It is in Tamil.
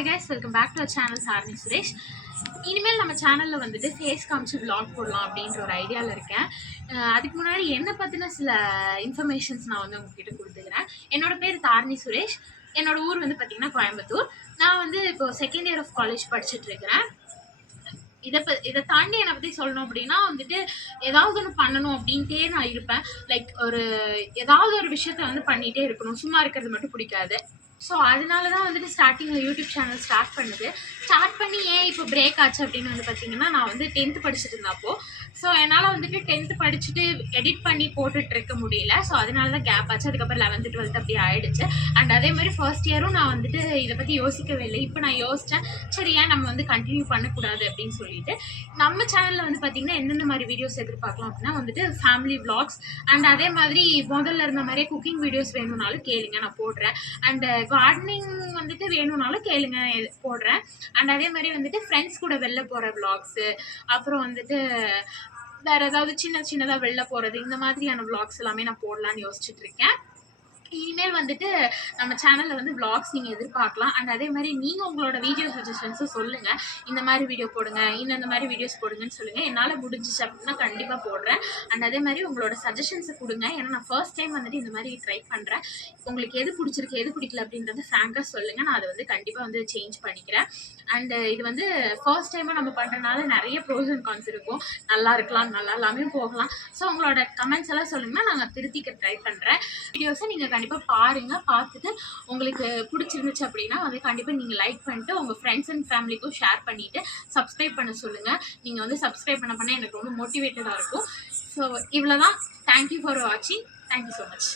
Hi guys, welcome back to our channel Sarni Suresh. இனிமேல் நம்ம சேனலில் வந்துட்டு ஃபேஸ் காமிச்சு விளாக் போடலாம் அப்படின்ற ஒரு ஐடியாவில் இருக்கேன். அதுக்கு முன்னாடி என்னை பற்றின சில இன்ஃபர்மேஷன்ஸ் நான் வந்து உங்ககிட்ட கொடுத்துக்கிறேன். என்னோட பேர் தாரணி சுரேஷ். என்னோட ஊர் வந்து பார்த்திங்கன்னா கோயம்புத்தூர். நான் வந்து இப்போ செகண்ட் இயர் ஆஃப் காலேஜ் படிச்சுட்டு இருக்கிறேன். இதை தாண்டி என்னை பற்றி சொல்லணும் அப்படின்னா வந்துட்டு ஏதாவது ஒன்று பண்ணணும் அப்படின்ட்டே நான் இருப்பேன். லைக் ஏதாவது ஒரு விஷயத்த வந்து பண்ணிகிட்டே இருக்கணும், சும்மா இருக்கிறது மட்டும் பிடிக்காது. ஸோ அதனால தான் வந்துட்டு ஸ்டார்டிங்கில் யூடியூப் சேனல் ஸ்டார்ட் பண்ணி ஏன் இப்போ பிரேக் ஆச்சு அப்படின்னு வந்து பார்த்தீங்கன்னா, நான் வந்து 10th படிச்சுட்டு இருந்தப்போ. ஸோ என்னால் வந்துட்டு 10th படிச்சுட்டு எடிட் பண்ணி போட்டுட்டு இருக்க முடியல. ஸோ அதனால தான் கேப் ஆச்சு. அதுக்கப்புறம் 11th 12th அப்படி ஆகிடுச்சு. அண்ட் அதே மாதிரி ஃபர்ஸ்ட் இயரும் நான் வந்துட்டு இதை பற்றி யோசிக்கவே இல்லை. இப்போ நான் யோசித்தேன், சரி ஏன் நம்ம வந்து கண்டினியூ பண்ணக்கூடாது அப்படின்னு சொல்லிட்டு. நம்ம சேனலில் வந்து பார்த்திங்கன்னா எந்தெந்த மாதிரி வீடியோஸ் எதிர்பார்க்கலாம் அப்படின்னா வந்துட்டு ஃபேமிலி விளாக்ஸ் அண்ட் அதே மாதிரி முதல்ல இருந்த மாதிரியே குக்கிங் வீடியோஸ் வேணும்னாலும் கேளுங்க, நான் போடுறேன். அண்ட் கார்டனிங் வந்துட்டு வேணும்னாலும் கேளுங்க, போடுறேன். அண்ட் அதே மாதிரி வந்துட்டு ஃப்ரெண்ட்ஸ் கூட வெளில போகிற விளாக்ஸு, அப்புறம் வந்துட்டு வேறு ஏதாவது சின்னதாக வெளில போகிறது, இந்த மாதிரியான விளாக்ஸ் எல்லாமே நான் போடலான்னு யோசிச்சுட்டு இருக்கேன். இனிமேல் வந்துட்டு நம்ம சேனலில் வந்து விளாக்ஸ் நீங்கள் எதிர்பார்க்கலாம். அண்ட் அதே மாதிரி நீங்கள் உங்களோட வீடியோ சஜஷன்ஸும் சொல்லுங்கள். இந்த மாதிரி வீடியோ போடுங்க, இந்த மாதிரி வீடியோஸ் போடுங்கன்னு சொல்லுங்கள். என்னால் முடிஞ்சிச்சு அப்படின்னா கண்டிப்பாக போடுறேன். அண்ட் அதே மாதிரி உங்களோட சஜஷன்ஸை கொடுங்க. ஏன்னா நான் ஃபர்ஸ்ட் டைம் வந்துட்டு இந்த மாதிரி ட்ரை பண்ணுறேன். உங்களுக்கு எது பிடிச்சிருக்கு எது பிடிக்கல அப்படின்றத ஃப்ராங்காக சொல்லுங்கள். நான் அதை வந்து கண்டிப்பாக வந்து சேஞ்ச் பண்ணிக்கிறேன். அண்டு இது வந்து ஃபர்ஸ்ட் டைமாக நம்ம பண்ணுறதுனால நிறைய ப்ரோஸ் அண்ட் கான்ஸ் இருக்கும். நல்லா இருக்கலாம், நல்லா எல்லாமே போகலாம். ஸோ உங்களோட கமெண்ட்ஸ் எல்லாம் சொல்லுங்கன்னா நாங்கள் திருத்திக்க ட்ரை பண்ணுறேன். வீடியோஸை நீங்கள் கண்டிப்பாக பாருங்கள். பார்த்துட்டு உங்களுக்கு பிடிச்சிருந்துச்சு அப்படின்னா வந்து கண்டிப்பாக நீங்கள் லைக் பண்ணிட்டு உங்கள் ஃப்ரெண்ட்ஸ் அண்ட் ஃபேமிலிக்கும் ஷேர் பண்ணிவிட்டு சப்ஸ்கிரைப் பண்ண சொல்லுங்கள். நீங்கள் வந்து சப்ஸ்கிரைப் பண்ண எனக்கு ரொம்ப மோட்டிவேட்டடாக இருக்கும். ஸோ இவ்வளோ தான். தேங்க்யூ ஃபார் வாட்சிங். Thank you so much.